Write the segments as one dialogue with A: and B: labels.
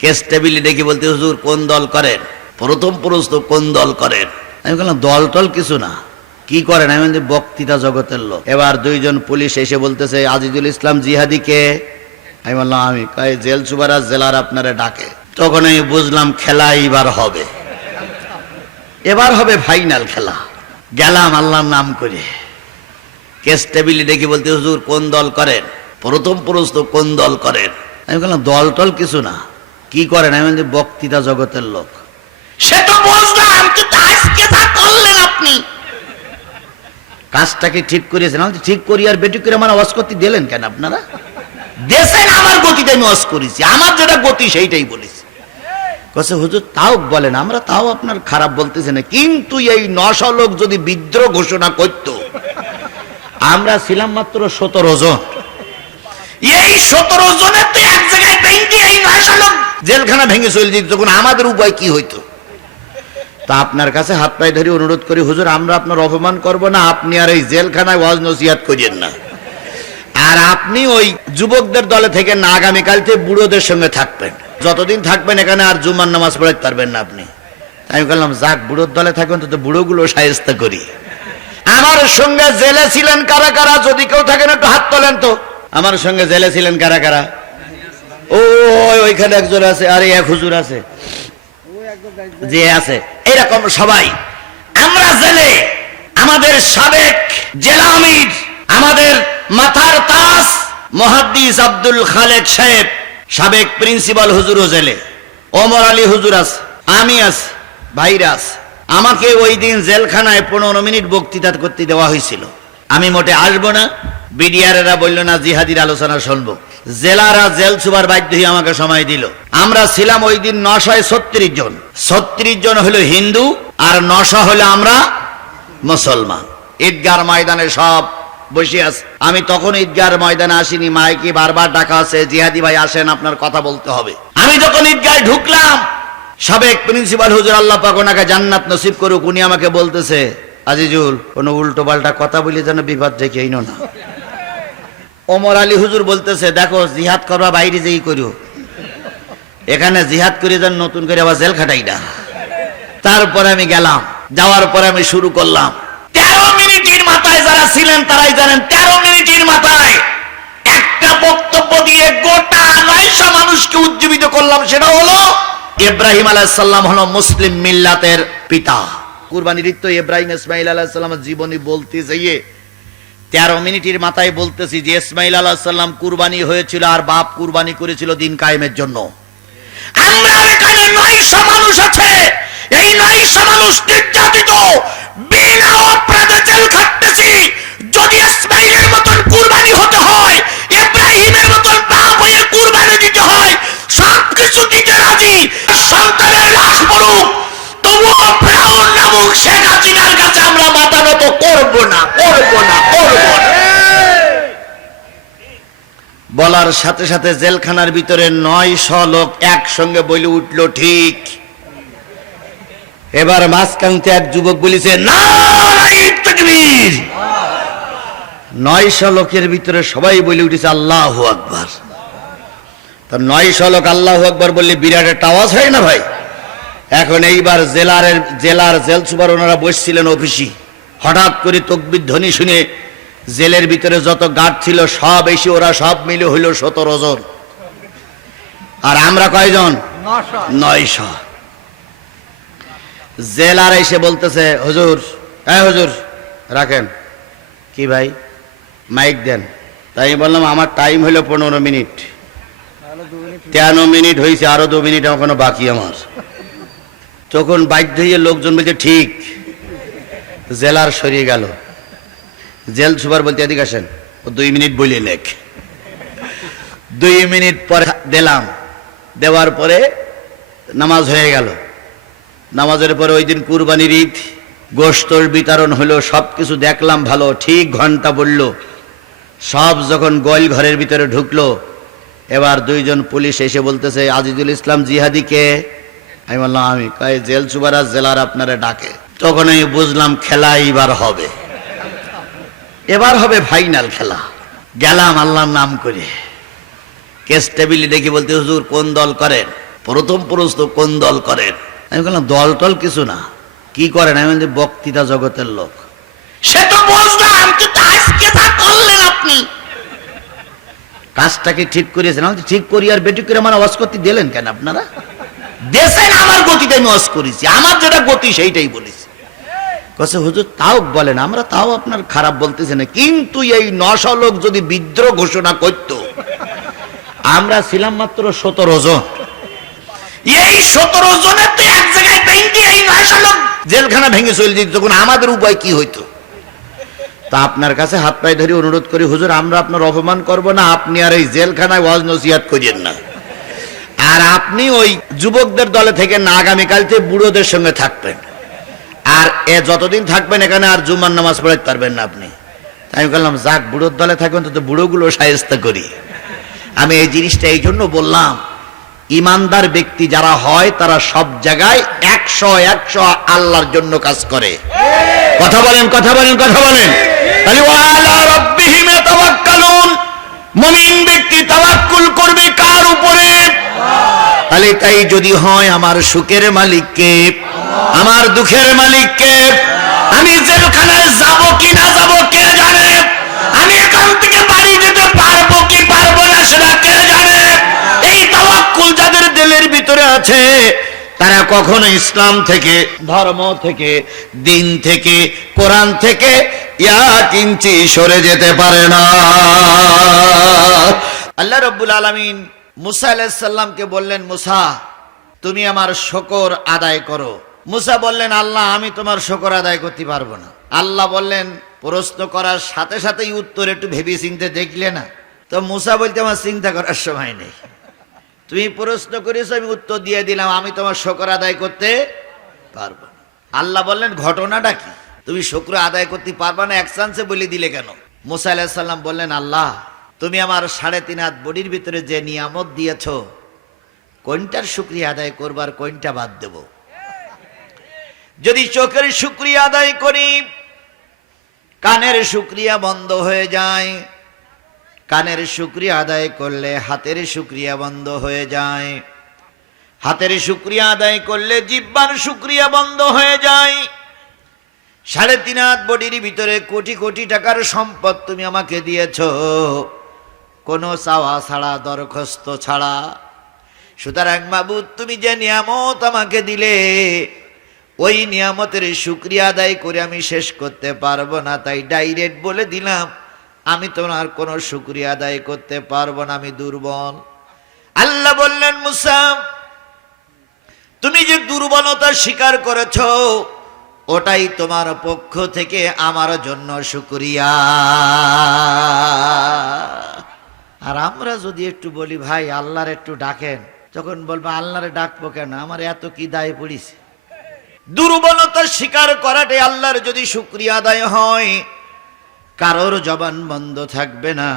A: Case টেবিলে ডেকে বলতে হুজুর কোন দল করেন? প্রথম প্রশ্ন কোন দল করেন? আমি বললাম দল টল কিছু না। কি করেন? আমি বলছি, বক্তৃতা জগতের লোক। এবার দুইজন পুলিশ এসে বলতেছে আজিজুল ইসলাম জিহাদি কে? আমি বললাম আমি কয় জেল সুবারাজ জেলার আপনারা ডাকে। তখন আমি বুঝলাম খেলা এইবার হবে। এবার হবে ফাইনাল খেলা। গেলাম আল্লাহর নাম করে। কেস টেবিলে ডেকে বলতে হুজুর কোন দল করেন? প্রথম প্রশ্ন কোন দল করেন? আমি বললাম দল টল কিছু না। কি করেন? আমি বলছি, বক্তৃতা জগতের লোক।
B: সে তো বুঝলাম কিন্তু আজকে তা করলেন আপনি।
A: কাজটাকে ঠিক করিয়েছেন আমি ঠিক করি আর বেটি করে আমার ওয়াজ করতে দিলেন কেন আপনারা?
B: দেশেন আমার গতিতে আমি ওয়াজ করেছি। আমার যেটা গতি সেইটাই বলেছি।
A: কসে হুজুর তাও বলেন আমরা তাও আপনার খারাপ বলতেছি না। কিন্তু এই নশো লোক যদি বিদ্রোহ ঘোষণা করত আমরা ছিলাম মাত্র সতেরো জন।
B: এই সতেরো জনের তো এক জায়গায় এই লোক
A: জেলখানা ভেঙে চলে যেত, তখন আমাদের উপায় কি হইতো? তা আপনার কাছে হাত পায়ে ধরে অনুরোধ করি, হুজুর, আমরা আপনার অপমান করব না, আপনি আর এই জেলখানায় ওয়াজ নসিহাত করিয়েন না। আর আপনি ওই যুবকদের দলে থেকে না, আগামীকাল থেকে বুড়োদের সঙ্গে থাকবেন। যতদিন থাকবেন এখানে আর জুমার নামাজ পড়াইতে পারবেন না আপনি। আমি বললাম, যাক, বুড়োর দলে থাকবেন তো বুড়োগুলো সাহেস্তা করি। আমার সঙ্গে জেলে ছিলেন কারা কারা? যদি কেউ থাকেন, একটু হাত তোলেন তো। আমার সঙ্গে জেলে ছিলেন কারা কারা? ওইখানে একজন আছে, আরে এক হুজুর আছে। যে আছে। এরকম সবাই।
B: আমরা জেলে, আমাদের সাবেক জেলা আমির, আমাদের মাথার তাস,
A: মহাদ্দিস আব্দুল খালেক সাহেব, সাবেক প্রিন্সিপাল হুজুর জেলে। ওমর আলী হুজুর আছে, আমি আছি, ভাইরা আছে। আমাকে ওই দিন জেলখানায় পনেরো মিনিট বক্তৃতা করতে দেওয়া হয়েছিল। আমি মোটে আসব না বিডিআরেরা বলল, না, জিহাদির আলোচনা শুনব। জেলারা জেল সুবার বাধ্য হয়ে আমাকে সময় দিল। আমরা ছিলাম ওই দিন নশয় ছত্রিশ জন। ছত্রিশ জন হলো হিন্দু আর নশা হলো আমরা মুসলমান। ঈদগার ময়দানে সব বসে আছে। আমি তখন ঈদগার ময়দানে আসিনি। মাইকে বারবার ডাকা আছে, জিহাদি ভাই, আসেন, আপনার কথা বলতে হবে। আমি যখন ঈদগায় ঢুকলাম, সাবেক প্রিন্সিপাল হুজুর আল্লাহ পাক জান্নাত নসিব করুক, উনি আমাকে বলতেছে, আজিজুল, কোনো উল্টো পাল্টা কথা বলে যেন বিপদ আইনো না। ওমর আলী হুজুর বলতেছে, দেখো, জিহাদ করবা, বাইরে যেই করো। এখানে জিহাদ করে যেন, নতুন করে আবার জেল খাটাই না। তারপরে আমি গেলাম। যাওয়ার পরে আমি শুরু করলাম।
B: তেরো মিনিটের মাথায় যারা ছিলেন, তারাই জানেন, তেরো মিনিটের মাথায় একটা বক্তব্য দিয়ে গোটা নয়শো মানুষকে উজ্জীবিত করলাম, সেটা হলো,
A: ইব্রাহিম আলাইসাল্লাম হলো মুসলিম মিল্লাতের পিতা। কুরবানির তো ইব্রাহিম ইসমাইল আলাহিসাল্লামের জীবনী বলতে যাইয়ে তেরো মিনিটের মাথায় বলতেছি যে ইসমাইল আলাহিসাল্লাম কুরবানি হয়েছিল আর বাপ কুরবানি করেছিল দিন কায়েমের জন্য।
B: আমরা এখানে নয়শো মানুষ আছে। এই নয়শো মানুষ নির্যাতিত। বিনা অপরাধে জেল খাটতেছি। যদি ইসমাইলের মতন কুরবানি হতে হয়, ইব্রাহিমের মতন বাপ হয়ে কুরবানি দিতে হয় সব কিছু দিতে রাজি। সন্তানের লাশ পড়ুক। তবুও ফেরাউন নামক শেখ হাসিনার কাছে আমরা মাথা নত করব না করব না।
A: বলার সাথে সাথে জেলখানার ভিতরে নয়শ লোক একসঙ্গে বলে উঠল ঠিক। এবার মাঝখানতে এক যুবক বলেছে নয়শ লোকের ভিতরে সবাই বলে উঠেছে, আল্লাহ আকবার! তা নয়শ লোক আল্লাহ আকবার বললে বিরাট একটা আওয়াজ হয় না ভাই? এখন এইবার জেলারের জেলার জেল সুপার ওনারা বসছিলেন অফিসি। হঠাৎ করে তকবির ধ্বনি শুনে জেলের ভিতরে যত গার্ড ছিল সব এসে ওরা সব মিলে হইল সতেরো জন। আর আমরা কয়জন? নয়শ। জেলার এসে বলতেছে হুজুর হ্যাঁ হুজুর রাখেন। কি ভাই? মাইক দেন। তাই আমি বললাম আমার টাইম হলো পনেরো মিনিট। তেরো মিনিট হয়েছে আরও দু মিনিট এখনও বাকি আমার। তখন বাধ্য হয়ে লোকজন বলছে ঠিক। জেলার সরিয়ে গেল। জেল সুপার বলতে এদিকে আসেন। ও দুই মিনিট বলে লেখ। দুই মিনিট পরে দিলাম। দেওয়ার পরে নামাজ হয়ে গেল। নামাজের পরে ওই দিন কুরবানির ঈদ গোস্তর বিতরণ হলো সব কিছু দেখলাম ভালো, ঠিক ঘণ্টা বলল। সব যখন গোয়াল ঘরের ভিতরে ঢুকলো, এবার দুইজন পুলিশ এসে বলতেছে, আজিজুল ইসলাম জিহাদিকে আমি বললাম, আমি কয়, জেল সুবারাজ জেলার আপনারা ডাকে। তখন আমি বুঝলাম খেলা এইবার হবে। এবার হবে ফাইনাল খেলা। গেলাম আল্লাহর নাম করে। কেস টেবিলে ডেকে বলতে হুজুর কোন দল করেন? প্রথম প্রশ্ন কোন দল করেন? আমি বললাম দল টল কিছু না। কি করেন? আমি বলছি, বক্তৃতা জগতের লোক।
B: সে তো বুঝলাম কিন্তু আজকে করলেন আপনি।
A: কাজটাকে ঠিক করিয়েছেন আমি ঠিক করি আর বেটি করে আমার আওয়াজ করতে দিলেন কেন আপনারা?
B: দেশের
A: আমার গতিতে আমি ওয়াজ করেছি। আমার যেটা গতি সেইটাই বলেছি। কসে হুজুর, তাও বলেন, আমরা তাও আপনার খারাপ বলতেছি না। কিন্তু এই নশো লোক যদি বিদ্রোহ ঘোষণা করত, আমরা ছিলাম মাত্র সতেরো জন।
B: এই সতেরো জনের তো এক জায়গায় এই লোক
A: জেলখানা ভেঙে চলে যেত, তখন আমাদের উপায় কি হইতো? তা আপনার কাছে হাত পায়ে ধরে অনুরোধ করি, হুজুর, আমরা আপনার অপমান করব না, আপনি আর এই জেলখানায় ওয়াজ নসিহাত করিয়েন না। আর আপনি ওই যুবকদের দলে থেকে না আগামীকাল থেকে বুড়োদের সঙ্গে থাকবেন। আর এ যতদিন থাকবেন এখানে আর জুম্মার নামাজ পড়াতে পারবেন না আপনি। আমি বললাম, যাক, বুড়োর দলে থাকবেন তো বুড়োগুলো সায়স্ত করি। আমি এই জিনিসটা এই জন্য বললাম, ইমানদার ব্যক্তি যারা হয়, তারা সব জায়গায় একশো একশো আল্লাহর জন্য কাজ করে। কথা বলেন কথা বলেন কথা বলেন। মুমিন ব্যক্তি তাওয়াক্কুল করবে কার উপরে? তাহলে তাই যদি হয় আমার সুখের মালিককে আমার দুঃখের মালিককে,
B: আমি জেলখানায় যাব কি না যাব কে জানে? আমি এখান থেকে বাড়ি যেতে পারব কি পারব না সেটা কে জানে?
A: এই তাওয়াক্কুল যাদের দিলের ভিতরে আছে, তারা কখনো ইসলাম থেকে, ধর্ম থেকে, দিন থেকে, কোরআন থেকে এক ইঞ্চি সরে যেতে পারে না। আল্লাহ রব্বুল আলমিন মুসা আলাইসাল্লামকে বললেন, মুসা, তুমি আমার শকর আদায় করো। মুসা বললেন, আল্লাহ, আমি তোমার শকর আদায় করতে পারব না। আল্লাহ বললেন, প্রশ্ন করার সাথে সাথেই উত্তর একটু ভেবে চিনতে দেখলে না? তো মুসা বলতে, আমার চিন্তা করার সময় নেই। তুমি প্রশ্ন করেছ, আমি উত্তর দিয়ে দিলাম, আমি তোমার শকর আদায় করতে পারব না। আল্লাহ বললেন, ঘটনাটা কি? তুমি শুক্র আদায় করতে পারবা না? এক চান্সে বলে দিলে কেন? মুসা আলাহিসাল্লাম বললেন, আল্লাহ, তুমি আমার সাড়ে তিন হাত বডির ভিতরে যে নিয়ামত দিয়েছ, কোনটার শুক্রিয়া আদায় করবার কোনটা বাদ দেব? যদি চোখের শুক্রিয়া আদায় করি, কানের শুক্রিয়া বন্ধ হয়ে যায়। কানের শুক্রিয়া আদায় করলে হাতের শুক্রিয়া বন্ধ হয়ে যায়। হাতের শুক্রিয়া আদায় করলে জিব্বার শুক্রিয়া বন্ধ হয়ে যায়। সাড়ে তিন হাত বডির ভিতরে কোটি কোটি টাকার সম্পদ তুমি আমাকে দিয়েছ। কোনো চাওয়া ছাড়া, দরখাস্ত ছাড়া। সুতরাং মাবুদ, তুমি যে নিয়ামত আমাকে দিলে ওই নিয়ামতের শুক্রিয়া আদায় করে আমি শেষ করতে পারব না, তাই ডাইরেক্ট বলে দিলাম, আমি তোমার কোনো শুক্রিয়া আদায় করতে পারব না, আমি দুর্বল। আল্লাহ বললেন মুসাম তুমি যে দুর্বলতা স্বীকার করেছ, ওটাই তোমার পক্ষ থেকে আমার জন্য শুক্রিয়া। আর আমরা যদি একটু বলি, ভাই, আল্লাহর একটু ডাকেন, তখন বলব, আল্লাহরে ডাকবো কেন? আমার এত কি দায় পড়িছে? দুর্বলতা স্বীকার করাটাই আল্লাহর যদি শুক্রিয়া আদায় হয়, কারোর জবান বন্ধ থাকবে না।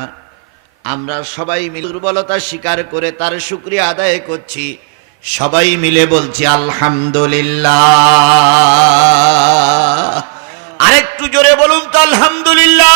A: আমরা সবাই মিলে দুর্বলতা স্বীকার করে তার শুক্রিয়া আদায় করছি। সবাই মিলে বলছি, আলহামদুলিল্লাহ। আরেকটু জোরে বলুন তো, আলহামদুলিল্লাহ।